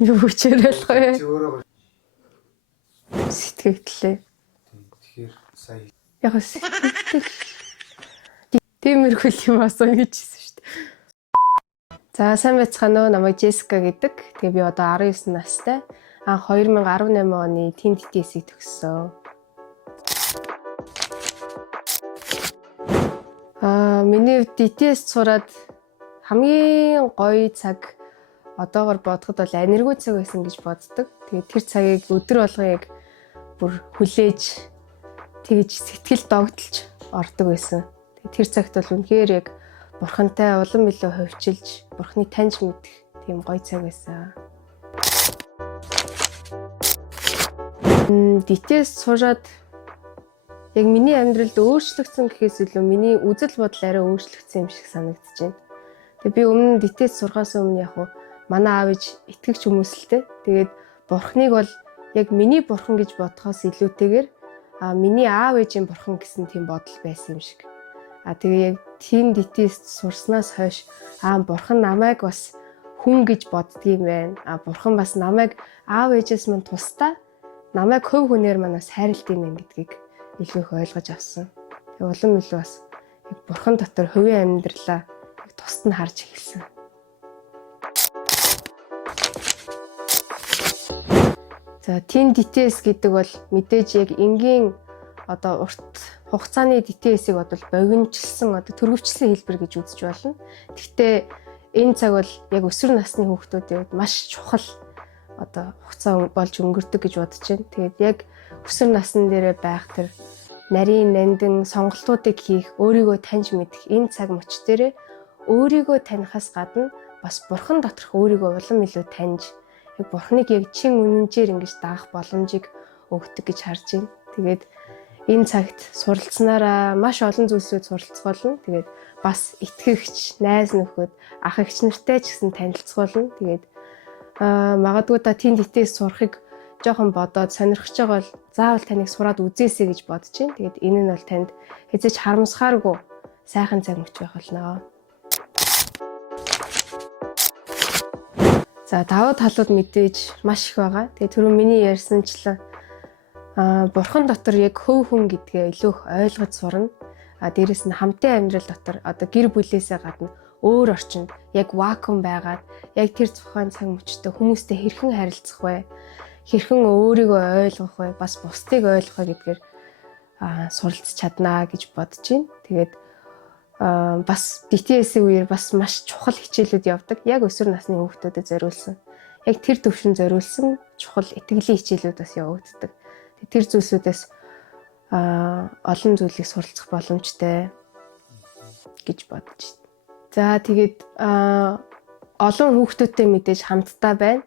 Юу хүчээр болох вэ? Чи өөрөө Сэтгэгдлээ. тэгэхээр сая Яг сэтгэл тиймэрхүү юм асуу гэж хэлсэн шүү дээ. За сайн байцгаана уу? Намайг Джессика гэдэг. Тэгээ би одоо 19 настай. Анх 2018 оны TNT-ийг төгссөн. Миний хувьд DTS сураад хамгийн гоё цаг одоогор бодоход бол аниргүй цаг байсан гэж боддог. Тэгээд тэр цагийг өдөр болгон яг бүр хүлээж тэгж сэтгэл догдолж ордог байсан. Тэгээд тэр цагт бол үнэхээр яг бурхантай улам илүү хөвчилж, бурхныг таньж мэдэх тийм гоё цаг байсан. DTS сураад яг миний амьдралд өөрчлөгдсөн гэхээс илүү миний үзэл бодол арай өөрчлөгдсөн юм шиг санагдаж байна. Тэгээ би өмнө DTS сурахаас өмнө яг манай аав ээж итгэгч хүмүүс л дээ. Тэгээд бурхныг бол яг миний бурхан гэж бодохоос илүүтэйгээр миний аав ээжийн бурхан гэсэн тийм бодол байсан юм шиг. Тэгээ яг тийм DTS сурснаас хойш бурхан намайг бас хүн гэж боддгийм байна. Бурхан бас намайг аав ээжээс минь тусдаа намайг хөв хүнээр манаас хайрладаг юм гэдгийг илүү их ойлгож авсан. Тэгээ улам илүү бас яг бурхан дотор хувийн амьдралаа яг тусад нь харж эхэлсэн. За тийм DTS гэдэг бол мэдээж яг энгийн одоо урт хугацааны DTS-ийг бодвол богиночилсан одоо төрөвчлсөн хэлбэр гэж үзэж болно. Гэхдээ энэ цаг бол яг өсвөр насны хүүхдүүдийн хувьд маш чухал одоо хугацаа болж өнгөрдөг гэж бодож байна. Тэгээд яг өсвөр насны дээрээ байх тэр нарийн нандин сонголтуудыг хийх, өөрийгөө таньж мэдэх энэ цаг мөч дээрээ өөрийгөө таних гадна бас бурхан доторх өөрийгөө улам илүү таньж яг бурхныг яг чин үнэнчээр ингэж даах боломжийг өгдөг гэж харж байна. Тэгээд энэ цагт суралцсанараа маш олон зүйлсүүд суралцах болно. Тэгээд бас итгэгч, найз нөхөд, ах эгч нартай ч гэсэн танилцах болно. Тэгээд магадгүй та тийм DTS сурахыг жоохон бодоод сонирхож байгаа бол заавал таныг сураад үзээсэй гэж бодож байна. Тэгээд энэ нь бол танд хэзээ ч харамсахааргүй сайхан цаг мөч байх болно. За давуу талууд мэдээж маш их байгаа. Тэгээ түрүү миний ярьсанчлан бурхан дотор яг хөв хүн гэдгээ илүү их ойлгож сурна. Дээрэс нь хамтын амьдрал дотор одоо гэр бүлээсээ гадна өөр орчинд яг вакуум байгаад яг тэр тухайн цаг мөчтөө хүмүүстэй хэрхэн харилцах вэ? Хэрхэн өөрийгөө ойлгох вэ? Бас бусдыг ойлгох вэ гэдгээр суралцж чаднаа гэж бодож байна. Тэгээд бас DTS-ийн үеэр бас маш чухал хичээлүүд явдаг. Яг өсвөр насны хүүхдүүдэд зориулсан. Яг тэр төвшин зориулсан чухал итгэлийн хичээлүүд бас явагддаг. Тэр зүйлсүүдээс олон зүйлийг суралцах боломжтой гэж бодож байна. За тэгээд олон хүүхдүүдтэй мэдээж хамтдаа байна.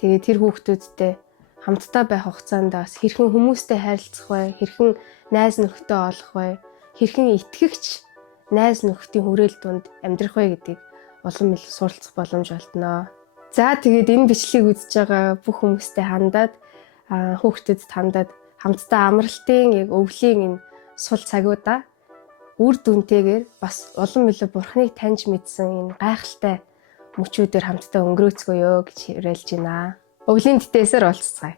Тэгээд тэр хүүхдүүдтэй хамтдаа байх хугацаанд бас хэрхэн хүмүүстэй харилцах вэ? Хэрхэн найз нөхдөд олох вэ? Хэрхэн итгэгч найз нөхдийн хүрээл донд амьдрах вэ гэдгийг улам илүү суралцах боломж олдноо. За тэгээд энэ бичлэгийг үзэж байгаа бүх хүмүүстэй хандаад хүүхдэд хандаад хамтдаа амралтын яг өвлийн энэ сул цагуудаа үр дүнтэйгээр бас улам илүү бурхныг таньж мэдсэн энэ гайхалтай мөчүүдээр хамтдаа өнгөрөөцгөөё гэж уриалж байна. Өвлийн DTS-ээр уулзцгаая.